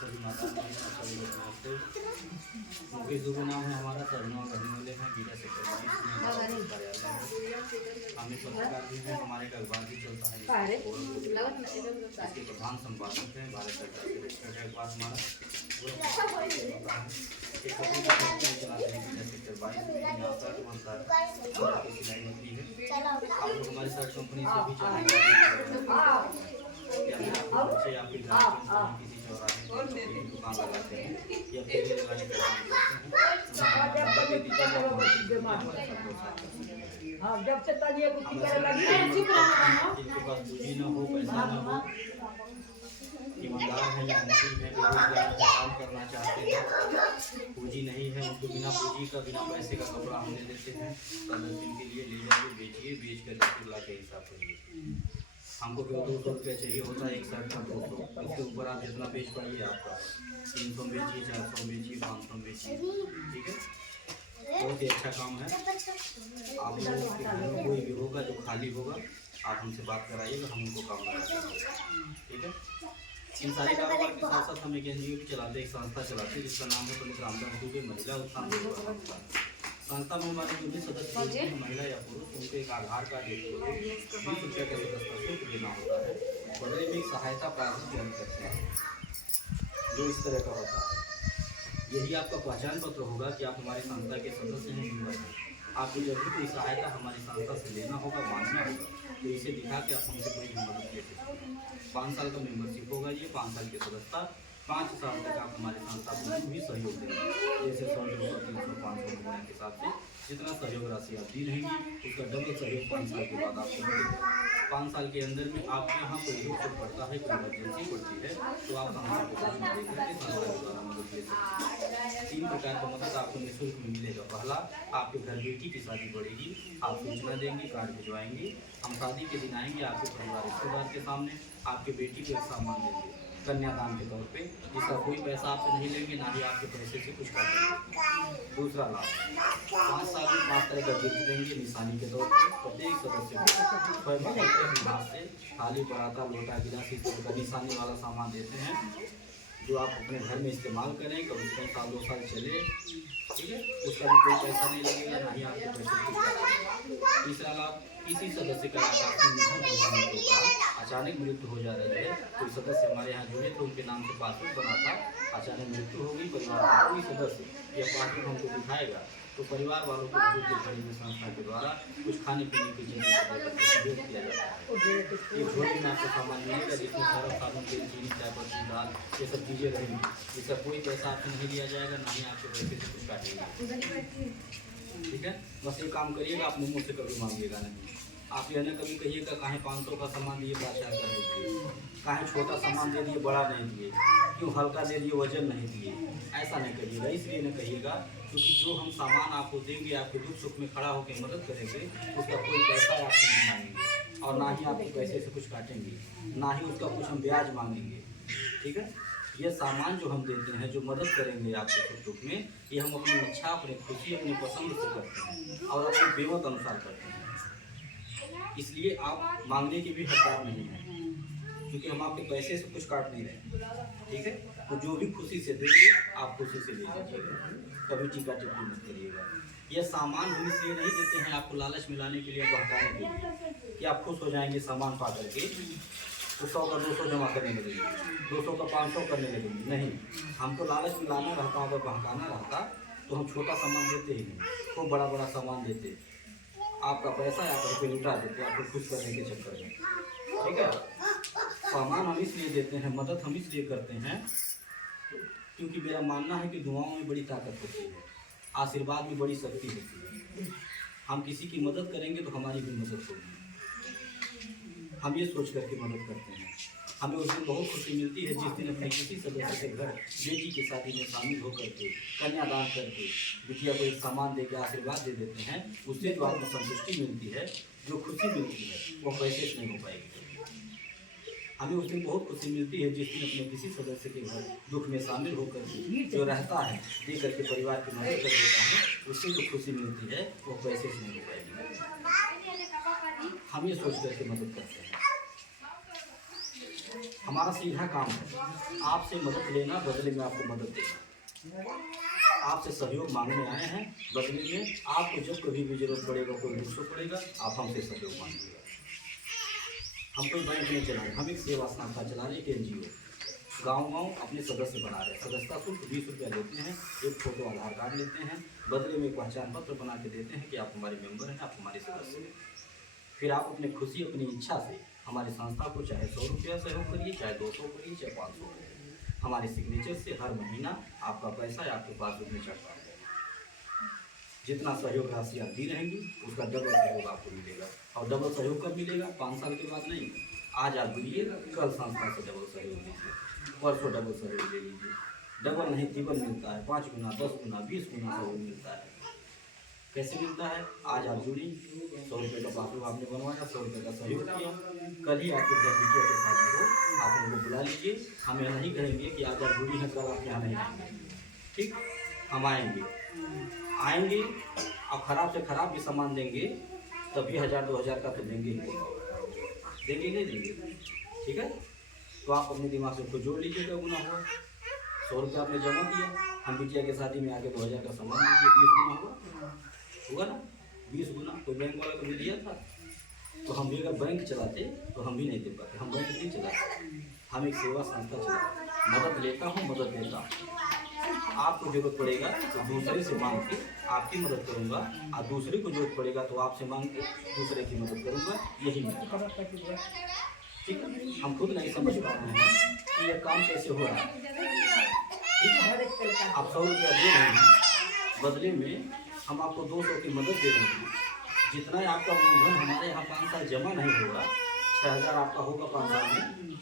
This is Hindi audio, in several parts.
सभी माता बहन और सभी लोग नमस्ते। मुकेश दुबे नाम है हमारा, सरनाम रहने वाले हैं बीरा सेक्टर 22 में हमारा कार्यालय है। हम एक पत्रकार भी हैं, हमारे एक अखबार भी चलता है इसके प्रधान संपादक हैं। भारत सरकार से रजिस्टर्ड है अखबार हमारा। एक पत्रिका चलाते हैं बीरा सेक्टर 22 में, यहाँ शर्ट बनता है, शर्ट की सिलाई होती है। आप लोग हमारी शर्ट कंपनी से भी चलाएंगे बच्चे आपके ग्राम किसी चौराहे पर दुकान लगाते हैं या ठेले लगाने का काम करते हैं, जब से जिनके पास पूंजी न हो, पैसा न हो, ईमानदार है या मुंशी है, बेरोजगार काम करना चाहते हैं, पूंजी नहीं है, उनको बिना पूंजी का बिना पैसे का कपड़ा हम दे देते हैं। 10 दिन के लिए ले जाइए, बेचिए, बेच कर 10 लाख के हिसाब करिए। हमको केवल 200 रुपया चाहिए होता है एक शर्ट का 200, इसके ऊपर आप जितना बेच पाइए आपका। 300 बेचिए, 400 बेचिए, 500 बेचिए, ठीक है। बहुत ही अच्छा काम है। आप लोगों के घर में कोई भी होगा जो खाली होगा, आप हमसे बात कराइएगा, हम उनको काम कराएंगे, ठीक है। इन सारे कारोबार के साथ साथ हम एक NGO भी चलाते हैं, एक संस्था चलाते हैं जिसका नाम है पंडित रामदास दुबे महिला उत्थान संस्था। संस्था में हमारे जो भी सदस्य हैं, महिला या पुरुष, उनको एक आधार कार्ड देते हुए 20 रुपये का सदस्यता शुल्क देना होता है। बदले में एक सहायता प्राप्त करते हैं जो इस तरह का होता है। यही आपका पहचान पत्र होगा कि आप हमारी संस्था के सदस्य हैं, मेंबर हैं। आपको जब भी कोई सहायता हमारी संस्था से लेना होगा, मांगना होगा, तो इसे दिखा के आप हमसे कोई मदद ले सकते हैं। 5 साल का मेंबरशिप होगा, ये 5 साल की सदस्यता, 5 साल तक आप हमारे संस्था को भी सहयोग देंगे। जैसे 100, 200, 300, 500 रुपये के हिसाब से जितना सहयोग राशि आप दी रहेंगी, उसका डबल सहयोग 5 साल के बाद आपको मिलेगा। 5 साल के अंदर में आपके यहाँ कोई दुख पड़ता है, कोई इमरजेंसी पड़ती है, तो आप संस्था को संस्था के द्वारा मदद ले सकते हैं। 3 प्रकार का मदद आपको निःशुल्क में मिलेगा। पहला, आपके घर बेटी की शादी पड़ेगी, आप सूचना देंगे, कार्ड भिजवाएंगे, हम शादी के दिन आएंगे आपके परिवार रिश्तेदार के सामने, आपके बेटी को एक सामान देंगे कन्यादान के तौर पे, जिसका कोई पैसा आपसे नहीं लेंगे, ना ही आपके पैसे से कुछ कर देंगे। दूसरा लाभ, 5 साल में 5 तरह का गिफ्ट देंगे निशानी के तौर पर प्रत्येक सदस्य को। हाथ से थाली, पराता, लोटा, गिलास, इस तरह का निशानी वाला सामान देते हैं जो आप अपने घर में इस्तेमाल करें, कम से कम 1 साल 2 साल चले, ठीक है। उसका भी कोई पैसा नहीं लगेगा, ना ही आपके पैसे कुछ। तीसरा लाभ, किसी सदस्य का अचानक मृत्यु हो जा रही है, कोई सदस्य हमारे यहाँ जुड़े तो उनके नाम से पासबुक बना था, अचानक मृत्यु हो गई, परिवार का कोई सदस्य यह पासबुक हमको दिखाएगा, तो परिवार वालों को खरीदने संस्था के द्वारा कुछ खाने पीने की चीज़ें सहयोग किया जाता है। ये झोली में आपको सामान मिलेगा जिसमें सर्फ, साबुन, तेल, चीनी, चायपत्ती, दाल, ये सब चीज़ें रहेंगी, जिसका कोई पैसा आपसे नहीं लिया जाएगा, ना ही आपके पैसे से कुछ काटेंगे, ठीक है। बस ये काम करिएगा, आप मुँह से कभी मांगिएगा नहीं। आप यह ना कभी कहिएगा काहे 500 का सामान दिए, 50 का नहीं दिए, काहे छोटा सामान दे दिए, बड़ा नहीं दिए, क्यों हल्का दे दिए, वजन नहीं दिए, ऐसा नहीं करिएगा। इसलिए न कहिएगा क्योंकि जो हम सामान आपको देंगे, आपके दुख सुख में खड़ा होकर मदद करेंगे, उसका कोई पैसा आपसे नहीं मांगेंगे और ना ही आपके पैसे से कुछ काटेंगे, ना ही उसका कुछ हम ब्याज मांगेंगे, ठीक है। ये सामान जो हम देते हैं, जो मदद करेंगे आपके सुख दुख में, ये हम अपनी इच्छा, अपनी खुशी, अपनी पसंद से करते हैं और अपने बेमत अनुसार करते हैं। इसलिए आप मांगने की भी हकदार नहीं है, क्योंकि हम आपके पैसे से कुछ काट नहीं रहे, ठीक है। तो जो भी खुशी से देंगे आप खुशी से ले लीजिएगा, कभी टीका टिप्पणी मत करिएगा। यह सामान हम इसलिए नहीं देते हैं आपको लालच मिलाने के लिए, बहकाने के लिए कि आप खुश हो जाएंगे सामान पा करके तो 100 का 200 जमा करने लगेंगे, 200 का 500 करने लगेंगे। नहीं, हमको लालच मिलाना रहता, अगर बहकाना रहता तो हम छोटा सामान देते ही नहीं, खूब बड़ा बड़ा सामान देते, आपका पैसा या रुपये लुटा देते आपको खुश करने के चक्कर में, ठीक है। सामान हम इसलिए देते हैं, मदद हम इसलिए करते हैं क्योंकि मेरा मानना है कि दुआओं में बड़ी ताकत होती है, आशीर्वाद में बड़ी शक्ति होती है। हम किसी की मदद करेंगे तो हमारी भी मदद होगी, हम ये सोच करके मदद करते हैं। हमें उस दिन बहुत खुशी मिलती है जिस दिन अपने किसी सदस्य के घर बेटी की शादी में शामिल होकर के कन्यादान करके बिटिया को एक सामान दे के आशीर्वाद दे देते हैं। उससे जो आत्मसंतुष्टि मिलती है, जो खुशी मिलती है, वो पैसे से नहीं हो पाएगी। हमें उस दिन बहुत खुशी मिलती है जिस दिन अपने किसी सदस्य के घर दुख में शामिल होकर जो रहता है, दे करके परिवार की मदद कर देता है, उससे जो खुशी मिलती है वो पैसे से नहीं हो पाएगी। हम ये सोच करके मदद करते हैं। हमारा सीधा काम है आपसे मदद लेना, बदले में आपको मदद देना। आपसे सहयोग मांगने आए हैं, बदले में आपको जब कभी भी जरूरत पड़ेगा, कोई दुख पड़ेगा, आप हमसे सहयोग मांगिएगा। हम कोई बैंक नहीं चला रहे, हम एक सेवा संस्था चला रहे, एक NGO। गाँव अपने सदस्य बना रहे हैं। सदस्यता शुल्क 20 रुपया लेते हैं, एक फोटो आधार कार्ड लेते हैं, बदले में पहचान पत्र बना के देते हैं कि आप हमारे मेंबर हैं, आप हमारे सदस्य हैं। फिर आप अपनी खुशी, अपनी इच्छा से हमारी संस्था को चाहे 100 रुपया सहयोग करिए, चाहे 200 करिए, चाहे 500 करिए। हमारे सिग्नेचर से हर महीना आपका पैसा आपके पास में चढ़ता है। जितना सहयोग राशि आप दी रहेंगी उसका डबल सहयोग आपको मिलेगा। और डबल सहयोग कब मिलेगा? 5 साल के बाद नहीं। आज आप जुड़िए, कल संस्था से डबल सहयोग लीजिए, परसों डबल सहयोग ले लीजिए। डबल नहीं ट्रिपल मिलता है, 5 गुना, 10 गुना, 20 गुना सहयोग मिलता है। कैसे मिलता है? आज आप जुड़ी, 100 रुपये का पासबुक आपने बनवाया, 100 रुपये का सहयोग किया, कल ही आपके घर बिटिया के शादी हो, आप हमको बुला लीजिए। हम यह नहीं कहेंगे कि आज आप जुड़ी हैं, कल आप यहाँ नहीं आएंगे। ठीक, हम आएंगे और ख़राब से ख़राब भी सामान देंगे, तभी 1000-2000 का तो देंगे ही, देंगे नहीं देंगे। ठीक है, तो आप अपने दिमाग से खुद जोड़ लीजिएगा। गुना हुआ 100 रुपये आपने जमा किया, हम बिटिया के शादी में आके 2000 का सामान दीजिए, 20 गुना होगा ना? 20 गुना। कोई बैंक वाला कभी दिया था? तो हम भी अगर बैंक चलाते तो हम भी नहीं दे पाते। हम बैंक नहीं चलाते, हम एक सेवा संस्था चलाते। मदद लेता हूँ, मदद देता हूँ। आपको जरूरत पड़ेगा तो दूसरे से मांग के आपकी मदद करूँगा, और दूसरे को जरूरत पड़ेगा तो आपसे मांग के दूसरे की मदद करूँगा। यही मेरा, ठीक है। हम खुद नहीं समझ पा रहे हैं कि यह काम कैसे हो रहा है। ठीक है, आप 100 रुपया दे रहे हैं, बदले में हम आपको 200 की मदद दे रहे हैं। जितना आपका मूलधन हमारे यहाँ 5 साल जमा नहीं होगा, 6000 आपका होगा 5 साल में,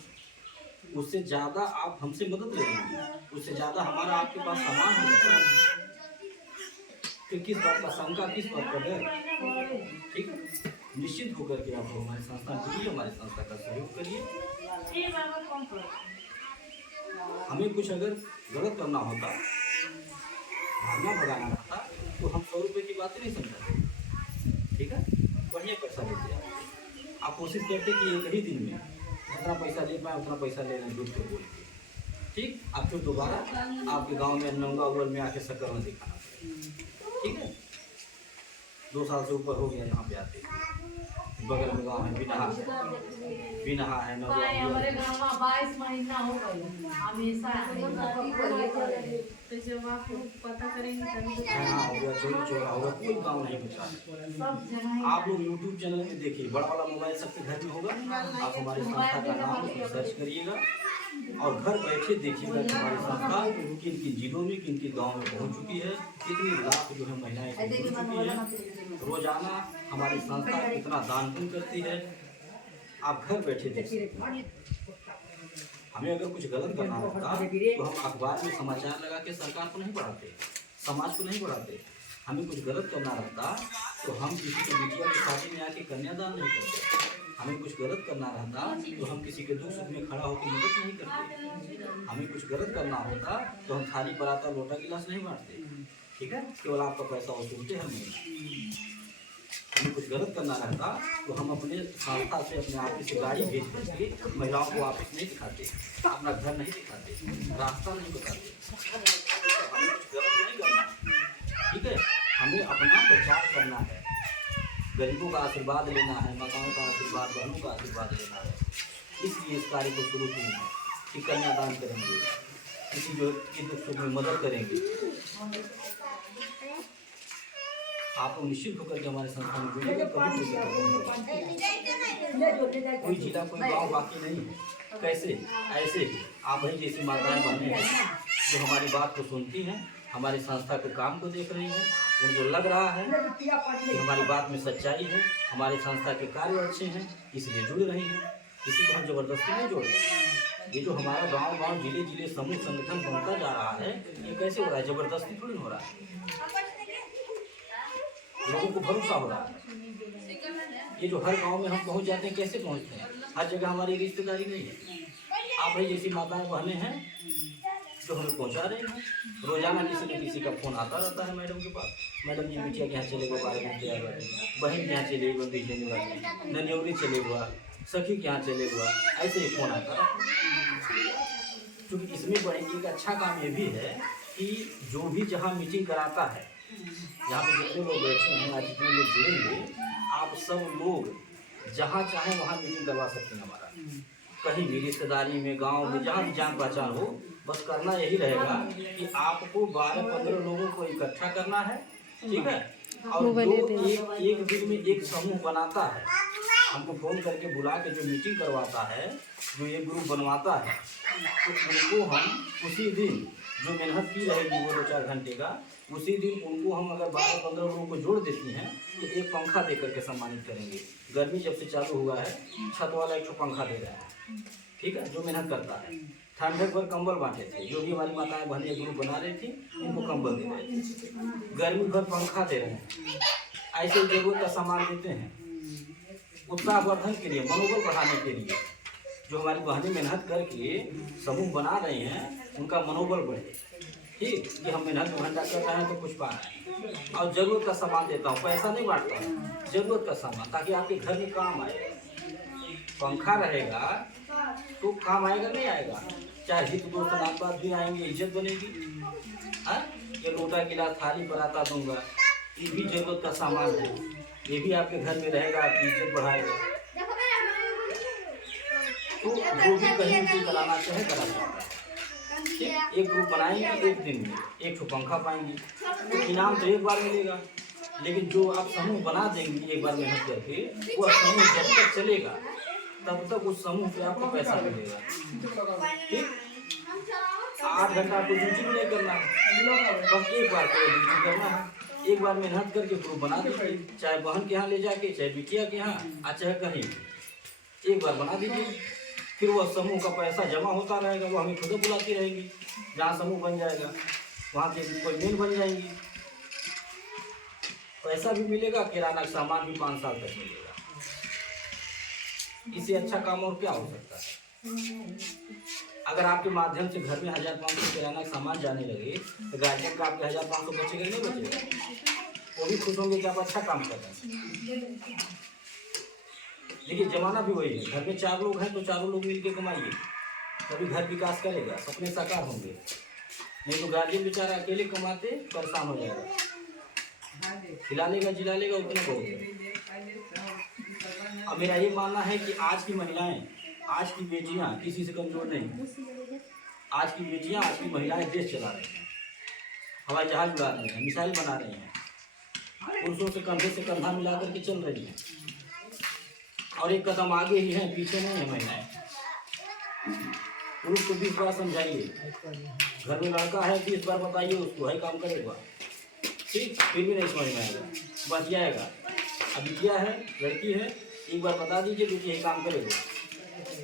उससे ज़्यादा आप हमसे मदद ले रहे हैं, उससे ज़्यादा हमारा आपके पास सामान होगा। फिर किस बात का शंका, किस बात का डर? ठीक, निश्चित होकर के आप हमारी संस्था जुड़िए, हमारी संस्था का सहयोग करिए। हमें कुछ अगर गलत करना होता, भागना भगाना होता, तो हम 100 रुपये की बात नहीं समझाते। ठीक है, बढ़िया पैसा लेते हैं। आप कोशिश करते कि एक ही दिन में जितना पैसा ले पाए उतना पैसा ले लें, झूठ को बोल के। ठीक, आप फिर दोबारा आपके गांव में नंगा उगल में आके शक्कर में दिखाना पड़ेगा। ठीक है, 2 साल से ऊपर हो गया यहाँ पे आते, बगल में गाँव है बिनहा है, हमारे गाँव में 22 महीना हो गए हमेशा। तो जब आप पता करेंगे तभी हो गया, चोरा होगा, कोई काम नहीं बचा। सब जगह आप लोग YouTube चैनल में देखिए, बड़ा वाला मोबाइल सबके घर में होगा। आप हमारी संस्था का नाम सर्च करिएगा और घर बैठे देखिएगा कि हमारी संस्था किन किन जिलों में, किन किन गाँव में पहुँच चुकी है, कितनी लाख जो है महिलाएं जुड़ चुकी हैं। रोजाना हमारी संस्था कितना दान पुण्य करती है, आप घर बैठे देखिए। हमें अगर कुछ गलत करना होता तो हम अखबार में समाचार लगा के सरकार को नहीं बढ़ाते, समाज को नहीं बढ़ाते। हमें कुछ गलत करना रहता तो हम किसी के बिटिया की शादी में आके कन्यादान नहीं करते। हमें कुछ गलत करना रहता तो हम किसी के दुख सुख में खड़ा होकर मदद नहीं करते। हमें कुछ गलत करना होता तो हम थाली पराता लोटा गिलास नहीं बांटते। ठीक है, केवल आपका पैसा वसूलते हैं नहीं। हमें कुछ गलत करना रहता तो हम अपने संस्था से, अपने ऑफिस से गाड़ी भेज करके महिलाओं को ऑफिस नहीं दिखाते, अपना घर नहीं दिखाते, रास्ता नहीं बताते। हमें कुछ गलत नहीं करना, ठीक है। हमें अपना प्रचार करना है, गरीबों का आशीर्वाद लेना है, माताओं का आशीर्वाद, बहनों का आशीर्वाद लेना है। इसलिए इस कार्य को शुरू किए हैं कि कन्यादान करेंगे, किसी जो की दुख सुख में मदद करेंगे। आप निश्चित होकर के हमारे संस्था में जुड़ेंगे, कभी कोई जिला, कोई गांव बाकी नहीं है। कैसे? ऐसे ही आप ही जैसी माताएं बहनें हैं जो हमारी बात को सुनती हैं, हमारी संस्था के काम को देख रही हैं, उनको लग रहा है कि हमारी बात में सच्चाई है, हमारी संस्था के कार्य अच्छे हैं, इसलिए जुड़ रही हैं। किसी को हम जबरदस्ती नहीं जोड़ रहे। ये जो हमारा गांव जिले जिले समूह संगठन बनता जा रहा है, ये कैसे हो रहा है? जबरदस्ती थोड़ी हो रहा है, लोगों को भरोसा हो रहा है। ये जो हर गांव में हम पहुंच जाते हैं, कैसे पहुंचते हैं? हर जगह हमारी रिश्तेदारी नहीं है। आप ही जैसी माताएं बहनें हैं जो हमें पहुंचा रहे हैं। रोजाना किसी न किसी का फोन आता रहता है मैडम के पास, मैडम जी बिटिया के यहाँ चले गए, 12 घंटे आ गए, बहन के यहाँ चले गए, नन्यौरी चले हुआ, सखी के यहाँ चले हुआ, ऐसे ही फोन आता। क्योंकि इसमें बड़े एक अच्छा काम ये भी है कि जो भी जहाँ मीटिंग कराता है, यहाँ पे जितने लोग बैठे हैं या जितने लोग जुड़ेंगे, आप सब लोग जहाँ चाहें वहाँ मीटिंग करवा सकते हैं हमारा, कहीं भी रिश्तेदारी में, गांव में, जहाँ भी जान पहचान हो। बस करना यही रहेगा कि आपको 12-15 लोगों को इकट्ठा करना है, ठीक है। और जो एक दिन में एक समूह बनाता है, हमको फ़ोन करके बुला के जो मीटिंग करवाता है, जो एक ग्रुप बनवाता है, तो उनको हम उसी दिन जो मेहनत की रहेगी वो 2-4 घंटे का, उसी दिन उनको हम अगर 12-15 लोगों को जोड़ देती हैं तो एक पंखा दे करके सम्मानित करेंगे। गर्मी जब से चालू हुआ है, छत वाला एक पंखा दे रहा है, ठीक है, जो मेहनत करता है। ठंडक भर कंबल बांटे थे, जो भी हमारी माताएं बहनें ग्रुप बना रही थी, इनको कंबल दे रहे थे। गर्मी भर पंखा दे रहे हैं। ऐसे जरूरत का सामान देते हैं उत्साहवर्धन के लिए, मनोबल बढ़ाने के लिए। जो हमारी बहनें मेहनत करके समूह बना रही हैं, उनका मनोबल बढ़े, ठीक, कि हम मेहनत 2 घंटा कर रहे हैं तो कुछ पा रहे हैं। और ज़रूरत का सामान देता हूँ, पैसा नहीं बांटता हूँ, ज़रूरत का सामान, ताकि आपके घर में काम आए। पंखा रहेगा तो काम आएगा नहीं आएगा, चाहे हित दोस्त नात बात भी आएंगे, इज्जत बनेगी। हाँ, ये लोटा गिलास थाली पराता दूंगा, ये भी जरूरत का सामान है, ये भी आपके घर में रहेगा, आपकी इज्जत बढ़ाएगा। तो जो भी कहीं भी कराना चाहे करा सकता है, ठीक। एक ग्रुप बनाएंगे, एक दिन में एक पंखा पाएंगे, तो इनाम तो एक बार मिलेगा। लेकिन जो आप समूह बना देंगे एक बार मेहनत करके, वो समूह जब तक चलेगा तब तक उस समूह से आपको पैसा मिलेगा, ठीक। 8 घंटा आपको ड्यूटी भी नहीं करना है, बस एक बार को ड्यूटी करना है। एक बार मेहनत करके ग्रुप बना दीजिए, चाहे बहन के यहाँ ले जाके, चाहे बिटिया के यहाँ, चाहे कहीं, एक बार बना दीजिए। फिर वह समूह का पैसा जमा होता रहेगा, वो हमें खुद बुलाती रहेगी। जहाँ समूह बन जाएगा वहाँ के कोई मेन बन जाएंगी, पैसा भी मिलेगा, किराना सामान भी 5 साल तक मिलेगा। इससे अच्छा काम और क्या हो सकता है। अगर आपके माध्यम से घर में 1500 किराना सामान जाने लगे तो गार्जियन का आपके 1500 बचेगा नहीं बचेगा, वो भी खुश होंगे कि आप अच्छा काम कर रहे हैं। देखिए जमाना भी वही है, घर में 4 लोग हैं तो चारों लोग मिलकर कमाइए, तभी घर विकास करेगा, सपने साकार होंगे। नहीं तो गार्जियन बेचारा अकेले कमाते परेशान हो जाएगा, खिला लेगा जिला लेगा उतने बहुत है। अब मेरा ये मानना है कि आज की महिलाएं, आज की बेटियां किसी से कमजोर नहीं। आज की बेटियां, आज की महिलाएं देश चला रही हैं, हवाई जहाज उड़ा रही हैं, मिसाइल बना रही हैं, पुरुषों से कंधे से कंधा मिला करके चल रही हैं, और एक कदम आगे ही हैं, पीछे नहीं है महिलाएं। पुरुष को 20 बार समझाइए, घर में लड़का है 20 बार बताइए उसको, है काम करेगा, ठीक, फिर भी नहीं समझ में आएगा, बच जाएगा। अब बिटिया है, लड़की है, एक बार बता दीजिए बेटी ये काम करेगा,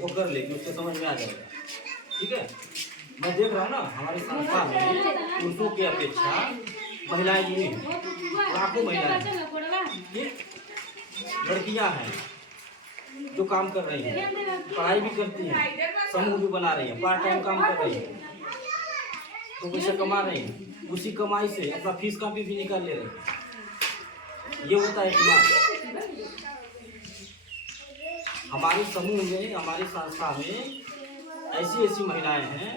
वो कर लेगी, उसको समझ में आ जाएगा, ठीक है। मैं देख रहा हूँ ना हमारी संस्था में पुरुषों की अपेक्षा महिलाएं जुड़ी हैं, लाखों महिलाएं, ठीक, लड़कियां हैं जो काम कर रही हैं, पढ़ाई भी करती हैं, समूह भी बना रही हैं, पार्ट टाइम काम कर रही हैं, तो पैसा कमा रही हैं, उसी कमाई से अपना फीस कॉपी भी निकाल ले रही हैं। ये होता है दिमाग। हमारे समूह में, हमारी संस्था में ऐसी ऐसी महिलाएं हैं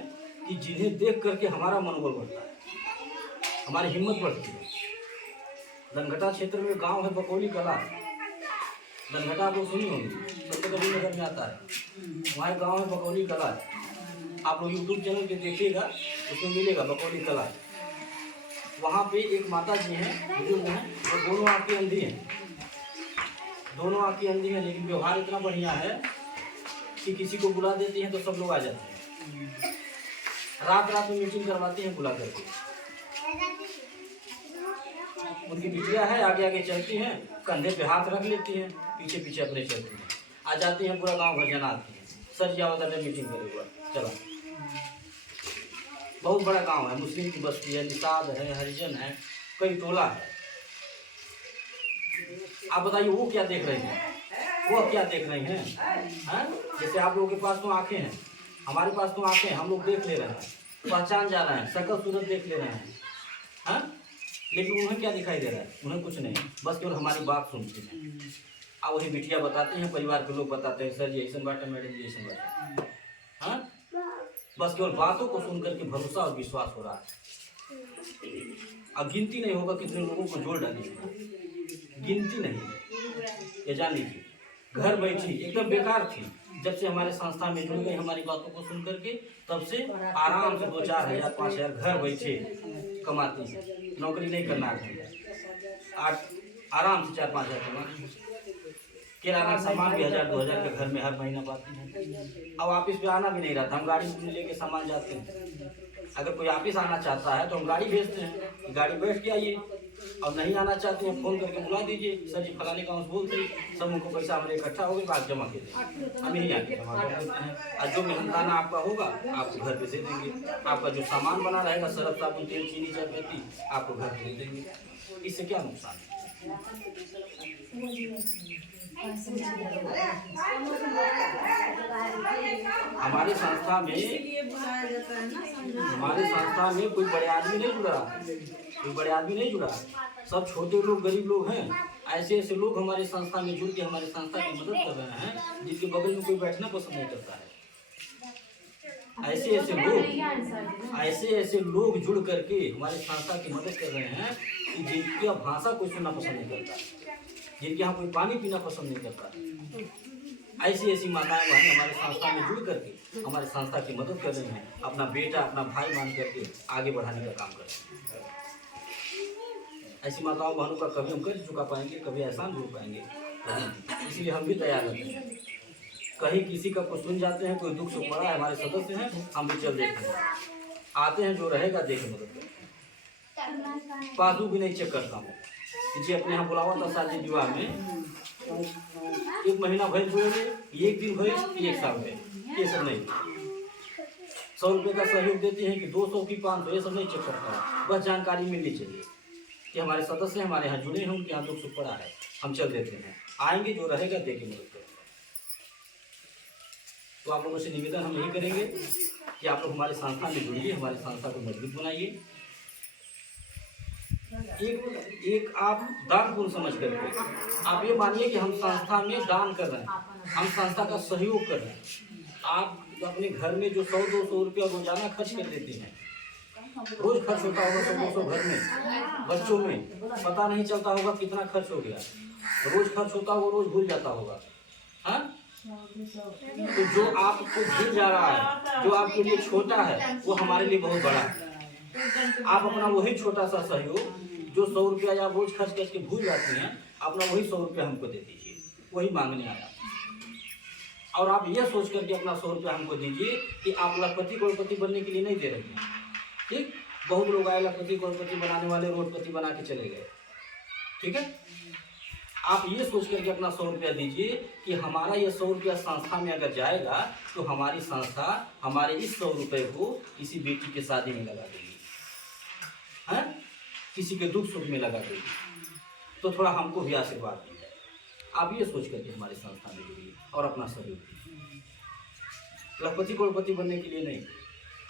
कि जिन्हें देख करके हमारा मनोबल बढ़ता है, हमारी हिम्मत बढ़ती है। धनघटा क्षेत्र में गांव है बकौली कला, धनघटा आप लोग सुनी होंगी, सत्यकबीर नगर में आता है, वहाँ गांव है बकौली कला। आप लोग यूट्यूब चैनल पे देखिएगा, उसमें मिलेगा बकौली कला। वहाँ पे एक माता जी हैं, बुजुर्ग हैं, वो दोनों आँखें अंधी हैं, दोनों आँखें अंधी हैं, लेकिन व्यवहार इतना बढ़िया है कि किसी को बुला देती हैं तो सब लोग आ जाते हैं। रात रात में मीटिंग करवाती हैं बुला करके। उनकी बिटिया है, आगे आगे चलती हैं, कंधे पे हाथ रख लेती हैं, पीछे पीछे अपने चलती हैं, आ जाती हैं, पूरा गांव भर जना आती है, सर जावत में मीटिंग करेगा, चलो। बहुत बड़ा गांव है, मुस्लिम की बस्ती है, निषाद है, हरिजन है, कई टोला है। आप बताइए वो क्या देख रहे हैं, वो क्या देख रहे हैं, जैसे आप लोगों के पास तो आंखें हैं, हमारे पास तो आंखें, हम लोग देख ले रहे हैं, पहचान जा रहे हैं, शकल सूरत देख ले रहे हैं, हाँ, लेकिन उन्हें क्या दिखाई दे रहा है, उन्हें कुछ नहीं, बस केवल हमारी बात सुनते हैं। अब वही बिटिया बताते हैं, परिवार के लोग बताते हैं, सर जी ऐसा बात है, मैडम जी ऐसा बात है। हाँ, बस केवल बातों को सुन करके भरोसा और विश्वास हो रहा है। अब गिनती नहीं होगा कितने लोगों को जोड़ डालिएगा, गिनती नहीं। ये जान लीजिए, घर बैठी एकदम बेकार थी, जब से हमारे संस्था में जुड़ गए, हमारी बातों को सुन करके, तब से आराम से 2-4 हज़ार 5 हज़ार घर बैठे कमाती है, नौकरी नहीं करना है, आराम से 4-5 हज़ार कमाती है। किराना सामान भी 1000-2000 के घर में हर महीना पाती है। अब ऑफिस पे आना भी नहीं रहता, हम गाड़ी लेके सामान जाते हैं। अगर कोई ऑफिस आना चाहता है तो हम गाड़ी भेजते हैं, गाड़ी बैठ के आइए, और नहीं आना चाहते हैं फ़ोन करके बुला दीजिए, सर जी फलाने गाँव से बोलते हैं, सब उनको पैसा हमारे इकट्ठा हो गए, बात जमा कीजिए, हम यहीं आके जमा कर देते हैं। और जो मेहनताना आपका होगा आपको घर पे दे देंगे, आपका जो सामान बना रहेगा, सरफ साबुन तेल चीनी चायपत्ती आपको घर पे दे देंगे। इससे क्या नुकसान है? हमारे संस्था में कोई बड़े आदमी नहीं जुड़ा, कोई बड़े आदमी नहीं जुड़ा, सब छोटे लोग, गरीब लोग हैं। ऐसे ऐसे लोग हमारे संस्था में जुड़ के हमारे संस्था की मदद कर रहे हैं, जिनके बगल में कोई बैठना पसंद नहीं करता है। ऐसे ऐसे लोग जुड़ करके हमारे संस्था की मदद कर रहे हैं कि जिनकी भाषा कोई सुनना पसंद नहीं करता, जिनके यहाँ कोई पानी पीना पसंद नहीं करता। ऐसी ऐसी माताएं बहनें हमारे संस्था में जुड़ करके हमारे संस्था की मदद कर रही हैं, अपना बेटा अपना भाई मान करके आगे बढ़ाने का काम कर रहे हैं। ऐसी माताओं बहनों का कभी हम कर्ज चुका पाएंगे, कभी एहसान भूल पाएंगे, इसलिए हम भी तैयार रहते हैं। कहीं किसी का कुछ सुन जाते हैं, कोई दुख सुख पड़ा है, हमारे सदस्य हैं, हम भी चल देते हैं, आते हैं, जो रहेगा देखे मदद करते हैं। पासबुक भी नहीं चेक करता हूँ। जी अपने यहाँ बुलावा था शादी विवाह में, 1 महीना भर जुड़े, 1 दिन भर, 1 साल भर, ये सब नहीं। 100 रुपये का सहयोग देते हैं कि 200 की 500, ये सब नहीं चेक करता है। बस जानकारी मिलनी चाहिए कि हमारे सदस्य हमारे यहाँ जुड़े हैं, उनके यहाँ दुख सुख पड़ा है, हम चल देते हैं, आएंगे, जो रहेगा देके मदद करेंगे। तो आप लोगों से निवेदन हम यही करेंगे कि आप लोग हमारे संस्था में जुड़िए, हमारे संस्था को मजबूत बनाइए। एक आप दान पुण्य समझ करके आप ये मानिए कि हम संस्था में दान कर रहे हैं, हम संस्था का सहयोग कर रहे हैं। आप अपने घर में जो 100-200 रुपया रोजाना खर्च कर देते हैं, रोज खर्च होता होगा 100-200 घर में, बच्चों में पता नहीं चलता होगा कितना खर्च हो गया, रोज खर्च होता होगा, रोज भूल जाता होगा। हाँ, तो जो आपको भूल जा रहा है, जो आपके लिए छोटा है, वो हमारे लिए बहुत बड़ा है। आप अपना वही छोटा सा सहयोग जो 100 रुपया या रोज खर्च करके भूल जाती हैं, अपना वही 100 रुपया हमको दे दीजिए, वही मांगने आया। और आप ये सोच करके अपना 100 रुपया हमको दीजिए कि आप लखपति करोड़पति बनने के लिए नहीं दे रहे हैं। ठीक, बहुत लोग आए लखपति करोड़पति बनाने वाले, रोडपति बना के चले गए। ठीक है, आप ये सोच करके अपना 100 रुपया दीजिए कि हमारा ये 100 रुपया संस्था में अगर जाएगा तो हमारी संस्था हमारे इस 100 रुपये को किसी बेटी के शादी में लगा देगी, है, किसी के दुख सुख में लगा देगी, तो थोड़ा हमको भी आशीर्वाद दीजिए। आप ये सोच करके हमारी संस्था में जुड़िए और अपना सहयोग दीजिए। लखपति करोड़पति बनने के लिए नहीं,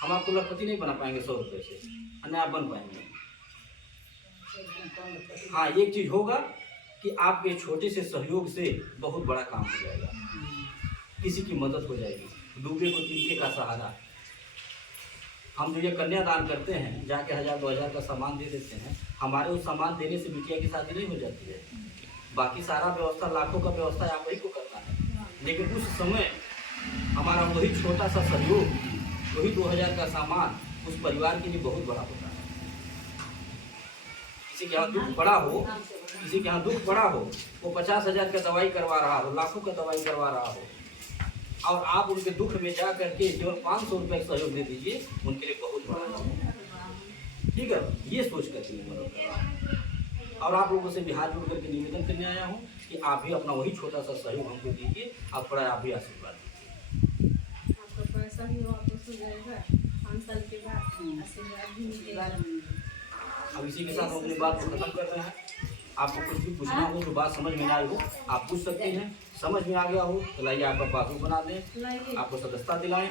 हम आपको लखपति नहीं बना पाएंगे 100 रुपये से, नहीं आप बन पाएंगे। हाँ, एक चीज़ होगा कि आपके छोटे से सहयोग से बहुत बड़ा काम हो जाएगा, किसी की मदद हो जाएगी, डूबे को तिनके का सहारा। हम जो ये कन्यादान करते हैं, जाके 1000-2000 का सामान दे देते हैं, हमारे उस सामान देने से बिटिया की शादी नहीं हो जाती है। बाकी सारा व्यवस्था, लाखों का व्यवस्था आप वही को करना है, लेकिन उस समय हमारा वही छोटा सा सहयोग, वही 2000 का सामान उस परिवार के लिए बहुत बड़ा होता है। किसी के यहाँ दुख पड़ा हो, किसी के यहाँ दुख पड़ा हो, वो 50,000 का दवाई करवा रहा हो, लाखों का दवाई करवा रहा हो, और आप उनके दुख में जा करके केवल 500 रुपये का सहयोग दे दीजिए, उनके लिए बहुत बड़ा है। ठीक है, ये सोच करके मदद कर रहा हूँ। और आप लोगों से भी हाथ जोड़ करके निवेदन करने आया हूँ कि आप भी अपना वही छोटा सा सहयोग हमको दीजिए, आप थोड़ा आप भी आशीर्वाद दीजिए। आपका पैसा भी वापस हो जाएगा 5 साल के बाद, आशीर्वाद भी मिलेगा। अब इसी के साथ हम अपनी बात को खत्म कर रहे हैं। आपको कुछ भी पूछना हो, जो बात समझ में ना आई हो, आप पूछ सकते हैं। समझ में आ गया हो तो लाइए आपका पासबुक बना दें, आपको सदस्यता दिलाएं।